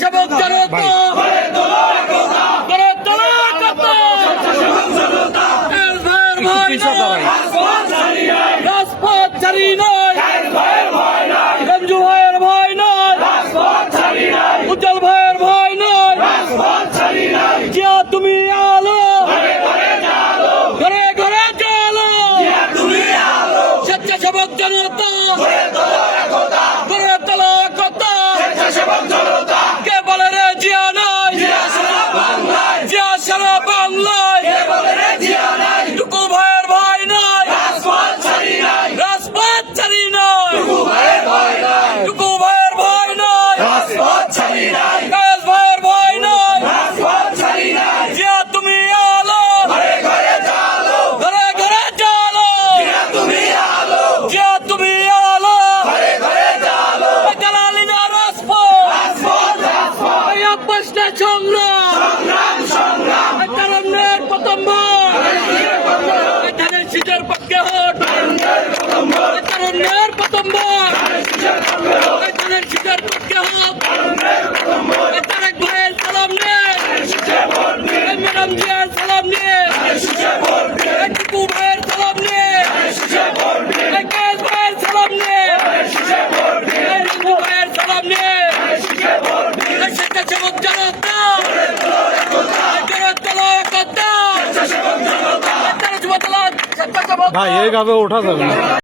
স্বেচ্ছাসেবক জনতা। রাজপথ ছাড়ি নয় অভ্যাসটা সংগ্রাম। তারুণ্যের প্রথম ভোট। এই ধানের শীতের পক্ষে প্রথম ভোট। এই ধানের শীতের পক্ষে হোক তারেক ভাইয়ের সালাম এই ম্যাডাম জিয়ার সালাম নিয়ে। টিপু ভাইয়ের সালাম নিয়ে। ভাইয়ের সালাম ভাইয়ের জনতা এই জনতা একতা এই জনতা স্বেচ্ছাসেবক ভাই এইভাবে ওঠা যাবে না।